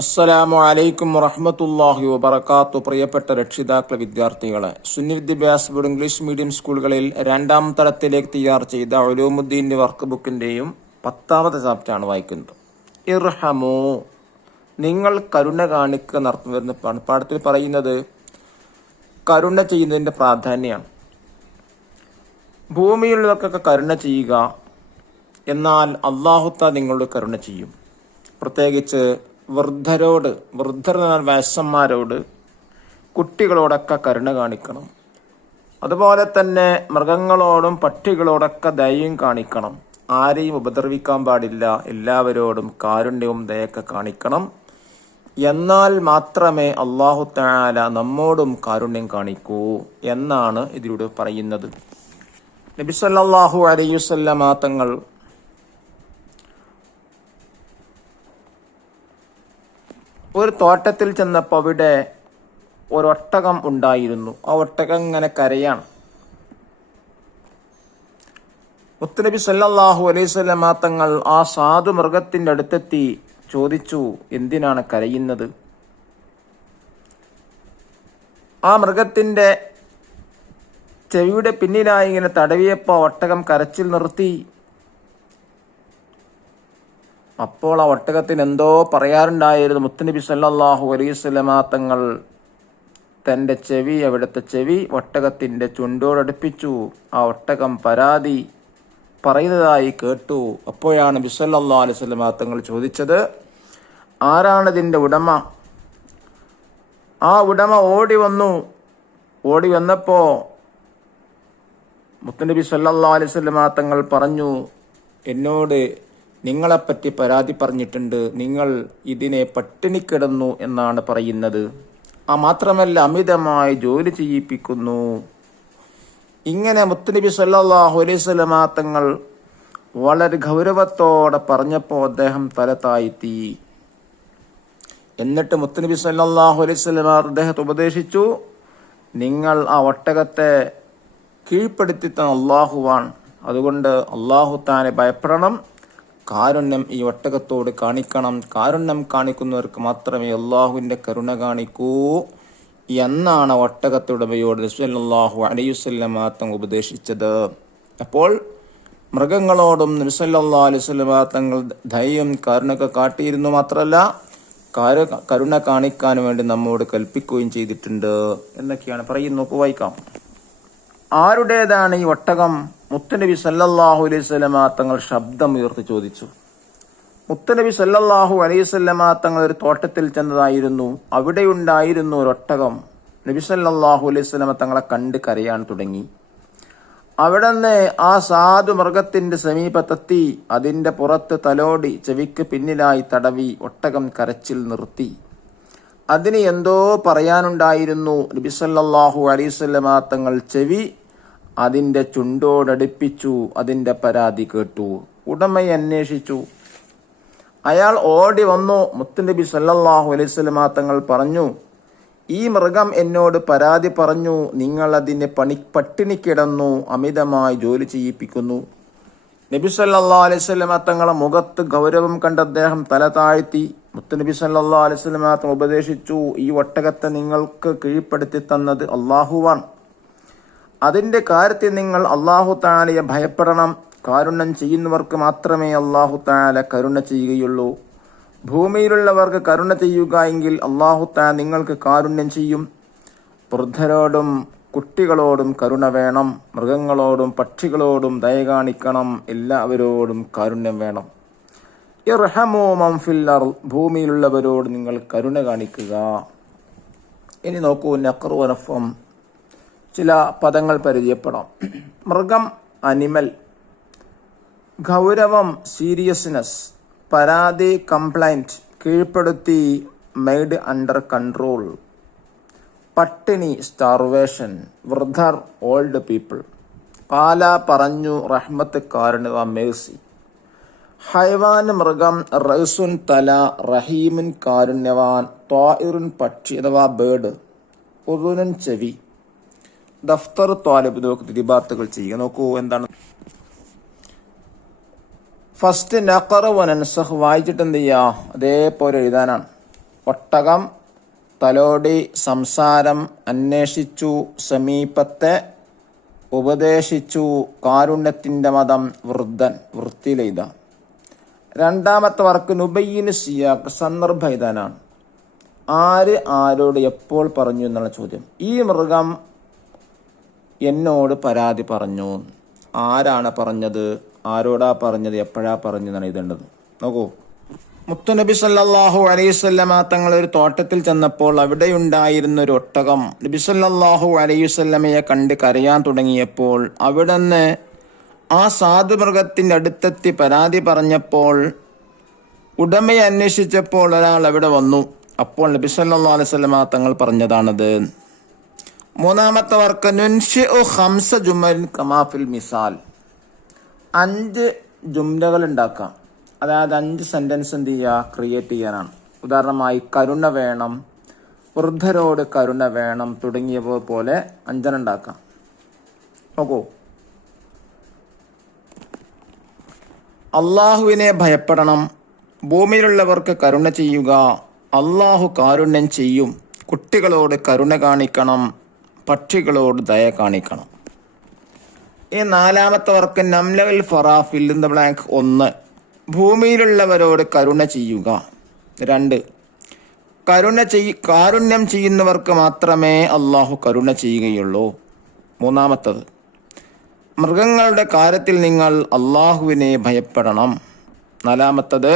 അസ്സലാമു അലൈക്കും വറഹ്മത്തുള്ളാഹി വബറകാത്തു. പ്രിയപ്പെട്ട രക്ഷിതാക്കളെ, വിദ്യാർത്ഥികളെ, സുന്നി വിദ്യാഭ്യാസ ബോർഡ് ഇംഗ്ലീഷ് മീഡിയം സ്കൂളുകളിൽ രണ്ടാം തലത്തിലേക്ക് തയ്യാർ ചെയ്ത ഉലൂമുദ്ദീൻ്റെ വർക്ക് ബുക്കിൻ്റെയും 10ാമത്തെ ചാപ്റ്ററാണ് വായിക്കുന്നത്. ഇർഹമു, നിങ്ങൾ കരുണ കാണിക്കുക നടത്തുന്ന വരുന്ന പാഠത്തിൽ പറയുന്നത് കരുണ ചെയ്യുന്നതിൻ്റെ പ്രാധാന്യമാണ്. ഭൂമിയിലുള്ളവർക്കൊക്കെ കരുണ ചെയ്യുക, എന്നാൽ അല്ലാഹുത്താ നിങ്ങളോട് കരുണ ചെയ്യും. പ്രത്യേകിച്ച് വൃദ്ധർ എന്നാൽ വയസ്സന്മാരോട്, കുട്ടികളോടൊക്കെ കരുണ കാണിക്കണം. അതുപോലെ തന്നെ മൃഗങ്ങളോടും പട്ടികളോടൊക്കെ ദയയും കാണിക്കണം. ആരെയും ഉപദ്രവിക്കാൻ പാടില്ല. എല്ലാവരോടും കാരുണ്യവും ദയൊക്കെ കാണിക്കണം. എന്നാൽ മാത്രമേ അല്ലാഹു തആല നമ്മോടും കാരുണ്യം കാണിക്കൂ എന്നാണ് ഇതിലൂടെ പറയുന്നത്. നബി സല്ലല്ലാഹു അലൈഹി വസല്ലം തങ്ങൾ ഒരു തോട്ടത്തിൽ ചെന്നപ്പോൾ അവിടെ ഒരൊട്ടകം ഉണ്ടായിരുന്നു. ആ ഒട്ടകം ഇങ്ങനെ കരയാണ്. മുത്തുനബി സല്ലല്ലാഹു അലൈഹി വസല്ലം തങ്ങൾ ആ സാധു മൃഗത്തിന്റെ അടുത്തെത്തി ചോദിച്ചു, എന്തിനാണ് കരയുന്നത്? ആ മൃഗത്തിന്റെ ചെവിയുടെ പിന്നിലായി ഇങ്ങനെ തടവിയപ്പോൾ ഒട്ടകം കരച്ചിൽ നിർത്തി. അപ്പോൾ ആ ഒട്ടകത്തിന് എന്തോ പറയാറുണ്ടായിരുന്നു. മുത്തുനബി സല്ലല്ലാഹു അലൈഹി വസല്ലം തങ്ങൾ തൻ്റെ അവിടുത്തെ ചെവി ഒട്ടകത്തിൻ്റെ ചുണ്ടോടടുപ്പിച്ചു. ആ ഒട്ടകം പരാതി പറയുന്നതായി കേട്ടു. അപ്പോഴാണ് നബി സല്ലല്ലാഹു അലൈഹി വസല്ലം തങ്ങൾ ചോദിച്ചത്, ആരാണിതിൻ്റെ ഉടമ? ആ ഉടമ ഓടി വന്നപ്പോൾ മുത്തുനബി സല്ലല്ലാഹു അലൈഹി വസല്ലം തങ്ങൾ പറഞ്ഞു, എന്നോട് നിങ്ങളെപ്പറ്റി പരാതി പറഞ്ഞിട്ടുണ്ട്. നിങ്ങൾ ഇതിനെ പട്ടിണിക്കിടന്നു എന്നാണ് പറയുന്നത്. മാത്രമല്ല അമിതമായി ജോലി ചെയ്യിപ്പിക്കുന്നു. ഇങ്ങനെ മുത്തുനബി സല്ലല്ലാഹു അലൈഹി വസല്ലം തങ്ങൾ വളരെ ഗൗരവത്തോടെ പറഞ്ഞപ്പോൾ അദ്ദേഹം തല താഴ്ത്തി. എന്നിട്ട് മുത്തുനബി സല്ലല്ലാഹു അലൈഹി വസല്ലം അദ്ദേഹത്തെ ഉപദേശിച്ചു, നിങ്ങൾ ആ ഒട്ടകത്തെ കീഴ്പ്പെടുത്തി തന്ന അല്ലാഹുവാണ്. അതുകൊണ്ട് അല്ലാഹു തആലയെ ഭയപ്പെടണം. കാരുണ്യം ഈ ഒട്ടകത്തോട് കാണിക്കണം. കാരുണ്യം കാണിക്കുന്നവർക്ക് മാത്രമേ അള്ളാഹുവിൻ്റെ കരുണ കാണിക്കൂ എന്നാണ് ഒട്ടകത്തുടമയോട് സല്ലല്ലാഹു അലൈഹി വസല്ലം തങ്ങൾ ഉപദേശിച്ചത്. അപ്പോൾ മൃഗങ്ങളോടും സല്ലല്ലാഹു അലൈഹി വസല്ലം തങ്ങൾ ദയയും കരുണയൊക്കെ കാട്ടിയിരുന്നു. മാത്രമല്ല കരുണ കാണിക്കാൻ വേണ്ടി നമ്മോട് കൽപ്പിക്കുകയും ചെയ്തിട്ടുണ്ട് എന്നൊക്കെയാണ് പറയുന്നു. വായിക്കാം. ആരുടേതാണ് ഈ ഒട്ടകം? മുത്തുനബി സല്ലല്ലാഹു അലൈഹി വസല്ലം തങ്ങൾ ശബ്ദമുയർത്തി ചോദിച്ചു. മുത്തുനബി സല്ലല്ലാഹു അലൈഹി വസല്ലം തങ്ങൾ ഒരു തോട്ടത്തിൽ ചെന്നതായിരുന്നു. അവിടെയുണ്ടായിരുന്നു ഒരു ഒട്ടകം. നബി സല്ലല്ലാഹു അലൈഹി വസല്ലം തങ്ങളെ കണ്ട് കരയാൻ തുടങ്ങി. അവിടുന്ന് ആ സാധു മൃഗത്തിന്റെ സമീപത്തെത്തി അതിന്റെ പുറത്ത് തലോടി ചെവിക്ക് പിന്നിലായി തടവി. ഒട്ടകം കരച്ചിൽ നിർത്തി. അതിന് എന്തോ പറയാനുണ്ടായിരുന്നു. നബി സല്ലല്ലാഹു അലൈഹി വസല്ലം തങ്ങൾ ചെവി അതിൻ്റെ ചുണ്ടോടടുപ്പിച്ചു. അതിൻ്റെ പരാതി കേട്ടു. ഉടമയെ അന്വേഷിച്ചു. അയാൾ ഓടി വന്നു. മുത്തുനബി സല്ലല്ലാഹു അലൈഹി വസല്ലം തങ്ങൾ പറഞ്ഞു, ഈ മൃഗം എന്നോട് പരാതി പറഞ്ഞു. നിങ്ങൾ അതിനെ പട്ടിണിക്കിടന്നു, അമിതമായി ജോലി ചെയ്യിപ്പിക്കുന്നു. നബി സല്ലല്ലാഹു അലൈഹി വസല്ലം തങ്ങളെ മുഖത്ത് ഗൗരവം കണ്ട അദ്ദേഹം തല താഴ്ത്തി. മുത്തുനബി സല്ലല്ലാഹു അലൈഹി വസല്ലം തങ്ങൾ ഉപദേശിച്ചു, ഈ ഒട്ടകത്തെ നിങ്ങൾക്ക് കീഴ്പ്പെടുത്തി തന്നത് അല്ലാഹുവാണ്. അതിൻ്റെ കാര്യത്തിൽ നിങ്ങൾ അല്ലാഹു തആലയെ ഭയപ്പെടണം. കാരുണ്യം ചെയ്യുന്നവർക്ക് മാത്രമേ അല്ലാഹു തആല കരുണ ചെയ്യുകയുള്ളൂ. ഭൂമിയിലുള്ളവർക്ക് കരുണ ചെയ്യുക എങ്കിൽ അല്ലാഹു തആല നിങ്ങൾക്ക് കാരുണ്യം ചെയ്യും. വൃദ്ധരോടും കുട്ടികളോടും കരുണ വേണം. മൃഗങ്ങളോടും പക്ഷികളോടും ദയ കാണിക്കണം. എല്ലാവരോടും കാരുണ്യം വേണം. ഇർഹമു മൻ ഫിൽ അർള്, ഭൂമിയിലുള്ളവരോട് നിങ്ങൾ കരുണ കാണിക്കുക. ഇനി നോക്കൂ, നഖ്റു വനഫം, ചില പദങ്ങൾ പരിചയപ്പെടാം. മൃഗം, അനിമൽ. ഗൗരവം, സീരിയസ്നെസ്. പരാതി, കംപ്ലൈൻറ്റ്. കീഴ്പ്പെടുത്തി, മെയ്ഡ് അണ്ടർ കൺട്രോൾ. പട്ടിണി, സ്റ്റാർവേഷൻ. വൃദ്ധർ, ഓൾഡ് പീപ്പിൾ. കാല, പറഞ്ഞു. റഹ്മത്ത്, കാരുണ്യ, മേഴ്സി. ഹൈവാൻ, മൃഗം. റൗസുൻ, തല. റഹീമുൻ, കാരുണ്യവാൻ. ത്വാഇറുൻ, പക്ഷി അഥവാ ബേർഡ്. ഉദുനുൻ, ചെവി. ദഫ്തർ, ത്വാലിബ്. നോക്ക് ദിബാത്തുകൾ ചെയ്യുക. നോക്കൂ എന്താണ്. ഫസ്റ്റ് നഖറ വനൻസഖ് വായിച്ചിട്ട് എന്ത് ചെയ്യുക, അതേപോലെ എഴുതാനാണ്. ഒട്ടകം തലോടി, സംസാരം, അന്വേഷിച്ചു, സമീപത്തെ ഉപദേശിച്ചു, കാരുണ്യത്തിൻ്റെ മതം, വൃദ്ധൻ, വൃത്തിയിലെയ്ത. രണ്ടാമത്തെ വർക്ക് നുബയ്യിന് സിയാഖ്, സന്ദർഭ ഇതാനാണ്. ആര് ആരോട് എപ്പോൾ പറഞ്ഞു എന്നുള്ള ചോദ്യം. ഈ മൃഗം എന്നോട് പരാതി പറഞ്ഞു. ആരാണ് പറഞ്ഞത്, ആരോടാ പറഞ്ഞത്, എപ്പോഴാ പറഞ്ഞതെന്നാണ് എഴുതേണ്ടത്. നോക്കൂ, മുത്തുനബി സല്ലല്ലാഹു അലൈഹി വസല്ലമ തങ്ങൾ ഒരു തോട്ടത്തിൽ ചെന്നപ്പോൾ അവിടെയുണ്ടായിരുന്ന ഒരു ഒട്ടകം നബി സല്ലല്ലാഹു അലൈഹി വസല്ലമയെ കണ്ട് കരയാൻ തുടങ്ങിയപ്പോൾ അവിടുന്ന് ആ സാധുമൃഗത്തിൻ്റെ അടുത്തെത്തി പരാതി പറഞ്ഞപ്പോൾ ഉടമയെ അന്വേഷിച്ചപ്പോൾ ഒരാൾ അവിടെ വന്നു. അപ്പോൾ നബി സല്ലല്ലാഹു അലൈഹി വസല്ലമ തങ്ങൾ പറഞ്ഞതാണത്. മൂന്നാമത്തെ വർക്ക് നുൻഷിഉ ഖംസ ജുമൽ കമാ ഫിൽ മിസാൽ. 5 ജുംലകൾ ഉണ്ടാക്കാം. അതായത് 5 സെന്റൻസ് എന്ത് ചെയ്യുക, ക്രിയേറ്റ് ചെയ്യാനാണ്. ഉദാഹരണമായി കരുണ വേണം, വൃദ്ധരോട് കരുണ വേണം തുടങ്ങിയവ പോലെ 5 ഉണ്ടാക്കാം. നോക്കൂ, അള്ളാഹുവിനെ ഭയപ്പെടണം, ഭൂമിയിലുള്ളവർക്ക് കരുണ ചെയ്യുക, അള്ളാഹു കാരുണ്യം ചെയ്യും, കുട്ടികളോട് കരുണ കാണിക്കണം, പക്ഷികളോട് ദയ കാണിക്കണം. ഈ നാലാമത്തെ വർക്ക് നംലൽ ഫറാഫിൽ ഇൻ ദ ബ്ലാങ്ക്. 1, ഭൂമിയിലുള്ളവരോട് കരുണ ചെയ്യുക. 2, കാരുണ്യം ചെയ്യുന്നവർക്ക് മാത്രമേ അള്ളാഹു കരുണ ചെയ്യുകയുള്ളൂ. 3, മൃഗങ്ങളുടെ കാര്യത്തിൽ നിങ്ങൾ അള്ളാഹുവിനെ ഭയപ്പെടണം. 4,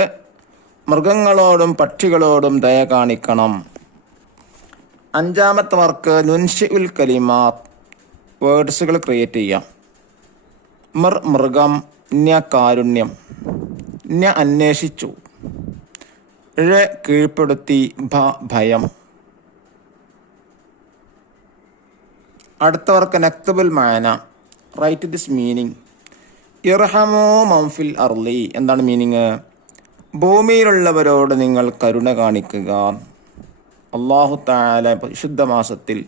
മൃഗങ്ങളോടും പക്ഷികളോടും ദയ കാണിക്കണം. 5 വർക്ക് നുൻഷിഉൽ കലിമാത്ത്, വേർഡ്സുകൾ ക്രിയേറ്റ് ചെയ്യാം. മൃഗം, കാരുണ്യം, അന്വേഷിച്ചു, കീഴ്പ്പെടുത്തി, ഭയം. അടുത്തവർക്ക് നക്തബുൽ മാന, റൈറ്റ് ദിസ് മീനിങ്. ഇർഹമോ മംഫിൽ അർലി, എന്താണ് മീനിങ്? ഭൂമിയിലുള്ളവരോട് നിങ്ങൾ കരുണ കാണിക്കുക. അല്ലാഹു തആല പരിശുദ്ധ മാസത്തിൽ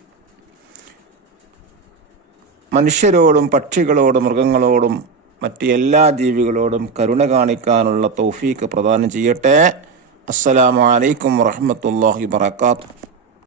മനുഷ്യരോടും പക്ഷികളോടും മൃഗങ്ങളോടും മറ്റ് എല്ലാ ജീവികളോടും കരുണ കാണിക്കാനുള്ള തൗഫീഖ് പ്രദാനം ചെയ്യട്ടെ. അസ്സലാമു അലൈക്കും വറഹ്മത്തുള്ളാഹി വബറകാതുഹു.